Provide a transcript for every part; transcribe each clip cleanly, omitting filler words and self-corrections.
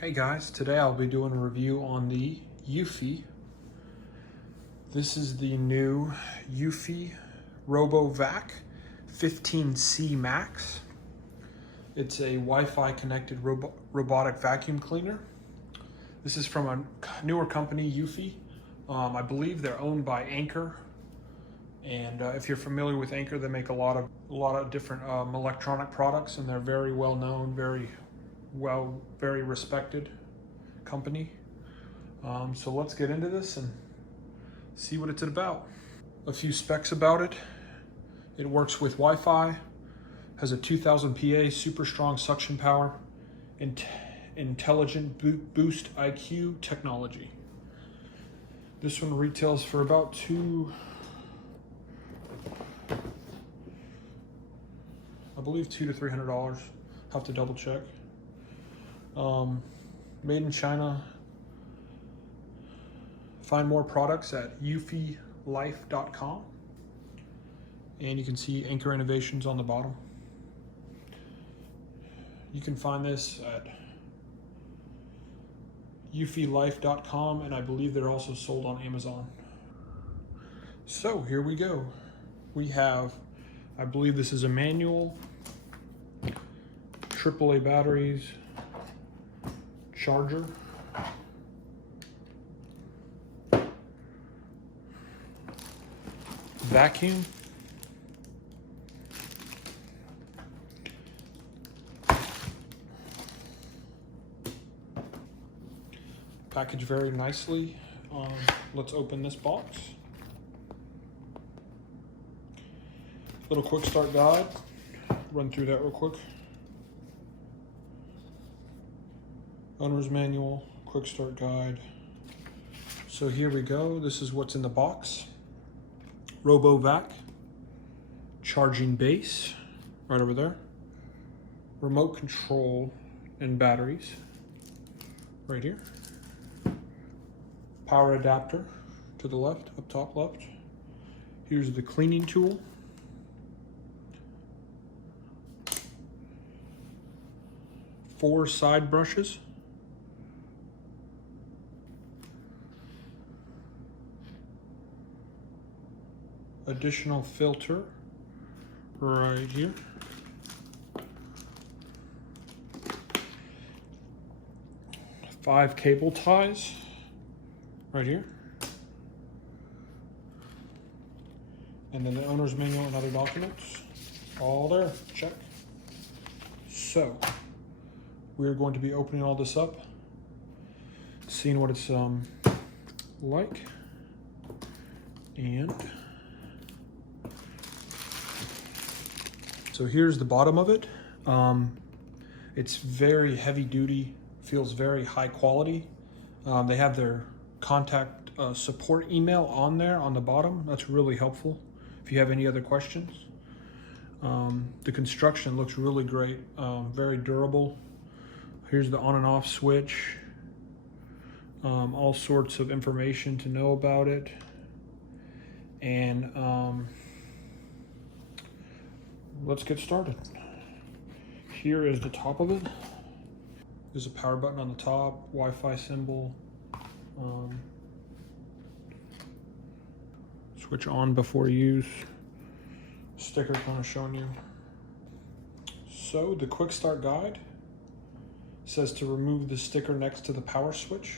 Hey guys, today I'll be doing a review on the Eufy. This is the new Eufy RoboVac 15C Max. It's a Wi-Fi connected robotic vacuum cleaner. This is from a newer company, Eufy. I believe they're owned by Anker. And if you're familiar with Anker, they make a lot of different electronic products, and they're very well known, very respected company. So let's get into this and see what it's about. A few specs about it. It works with Wi-Fi, has a 2000 PA, super strong suction power, and intelligent boost IQ technology. This one retails for about $200 to $300. Have to double check. Made in China. Find more products at eufylife.com, and you can see Anker Innovations on the bottom. You can find this at eufylife.com, and I believe they're also sold on Amazon. So here we go. We have, I believe this is a manual, AAA batteries, charger, vacuum, packaged very nicely. Let's open this box. Little quick start guide, run through that real quick. Owner's manual, quick start guide. So here we go. This is what's in the box. RoboVac, charging base, right over there. Remote control and batteries, right here. Power adapter to the left, up top left. Here's the cleaning tool. Four side brushes. Additional filter right here. Five cable ties right here. And then the owner's manual and other documents. All there, check. So we're going to be opening all this up, seeing what it's like. And so here's the bottom of it. It's very heavy duty, feels very high quality. They have their contact support email on there on the bottom. That's really helpful if you have any other questions. The construction looks really great, very durable. Here's the on and off switch. All sorts of information to know about it. And let's get started. Here is the top of it. There's a power button on the top, Wi-Fi symbol. Switch on before use. Sticker kind of showing you. So the quick start guide says to remove the sticker next to the power switch.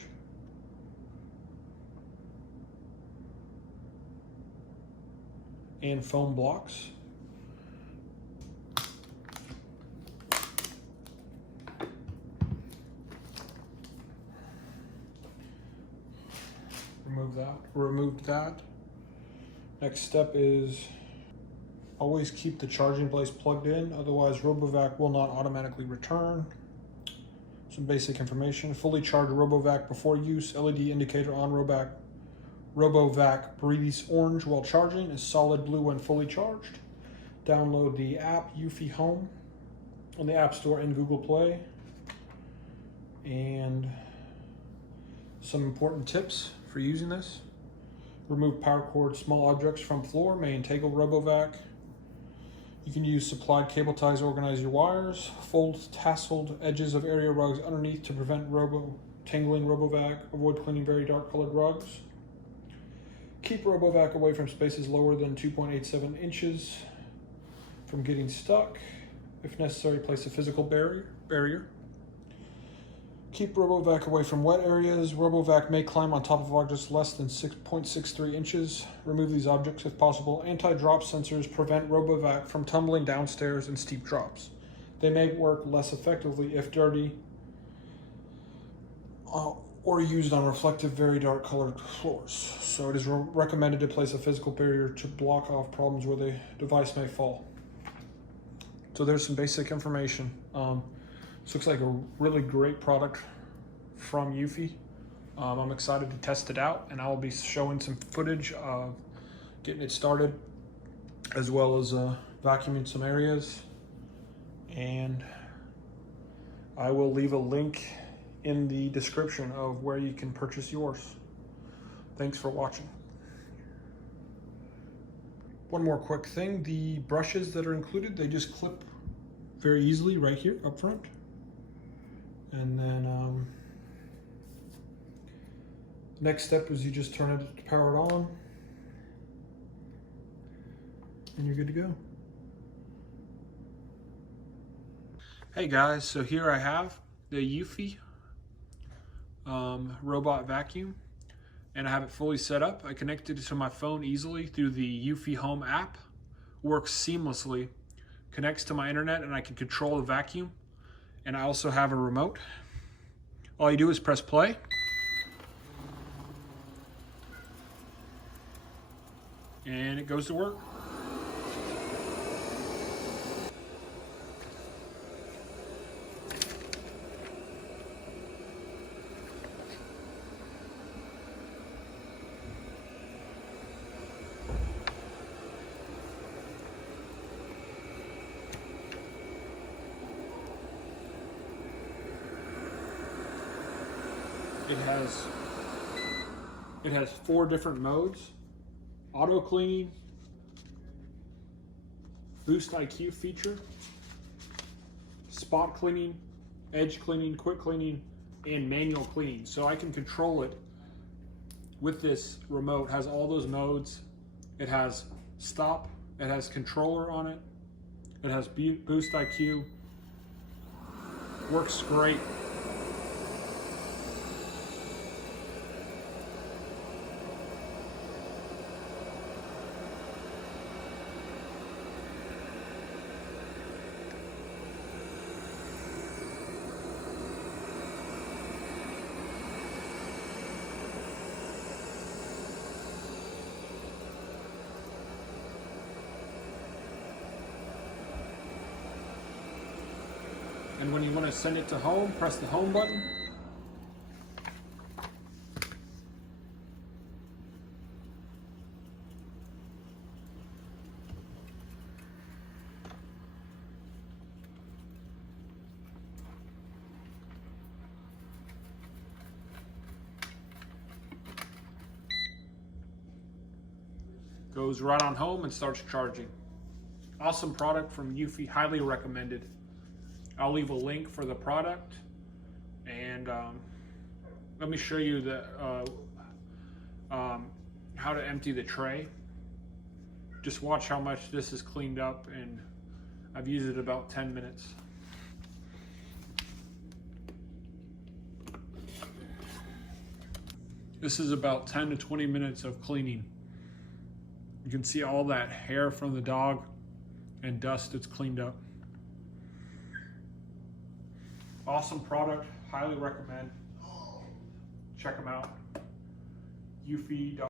And foam blocks. Removed that. Next step is always keep the charging place plugged in, otherwise RoboVac will not automatically return. Some basic information. Fully charged RoboVac before use. LED indicator on RoboVac breathes orange while charging, is solid blue when fully charged. Download the app Eufy Home on the App Store and Google Play. And some important tips for using this. Remove power cord, small objects from floor may entangle RoboVac. You can use supplied cable ties to organize your wires, fold tasseled edges of area rugs underneath to prevent tangling RoboVac, avoid cleaning very dark colored rugs. Keep RoboVac away from spaces lower than 2.87 inches from getting stuck. If necessary, place a physical barrier. Keep RoboVac away from wet areas. RoboVac may climb on top of objects less than 6.63 inches. Remove these objects if possible. Anti-drop sensors prevent RoboVac from tumbling downstairs in steep drops. They may work less effectively if dirty or used on reflective, very dark colored floors. So it is recommended to place a physical barrier to block off problems where the device may fall. So there's some basic information. This looks like a really great product from Eufy. I'm excited to test it out, and I'll be showing some footage of getting it started, as well as vacuuming some areas. And I will leave a link in the description of where you can purchase yours. Thanks for watching. One more quick thing, the brushes that are included, they just clip very easily right here up front. And then next step is you just turn it to power it on, and you're good to go. Hey guys, so here I have the Eufy robot vacuum, and I have it fully set up. I connected it to my phone easily through the Eufy Home app. Works seamlessly, connects to my internet, and I can control the vacuum. And I also have a remote. All you do is press play. And it goes to work. It has 4 different modes: auto cleaning, boost IQ feature, spot cleaning, edge cleaning, quick cleaning, and manual cleaning. So I can control it with this remote. It has all those modes. It has stop, it has controller on it, it has boost IQ. Works great. And when you want to send it to home, press the home button. Goes right on home and starts charging. Awesome product from Eufy, highly recommended. I'll leave a link for the product, and let me show you how to empty the tray. Just watch how much this is cleaned up, and I've used it about 10 minutes. This is about 10 to 20 minutes of cleaning. You can see all that hair from the dog and dust it's cleaned up. Awesome product, highly recommend. Check them out. Eufy.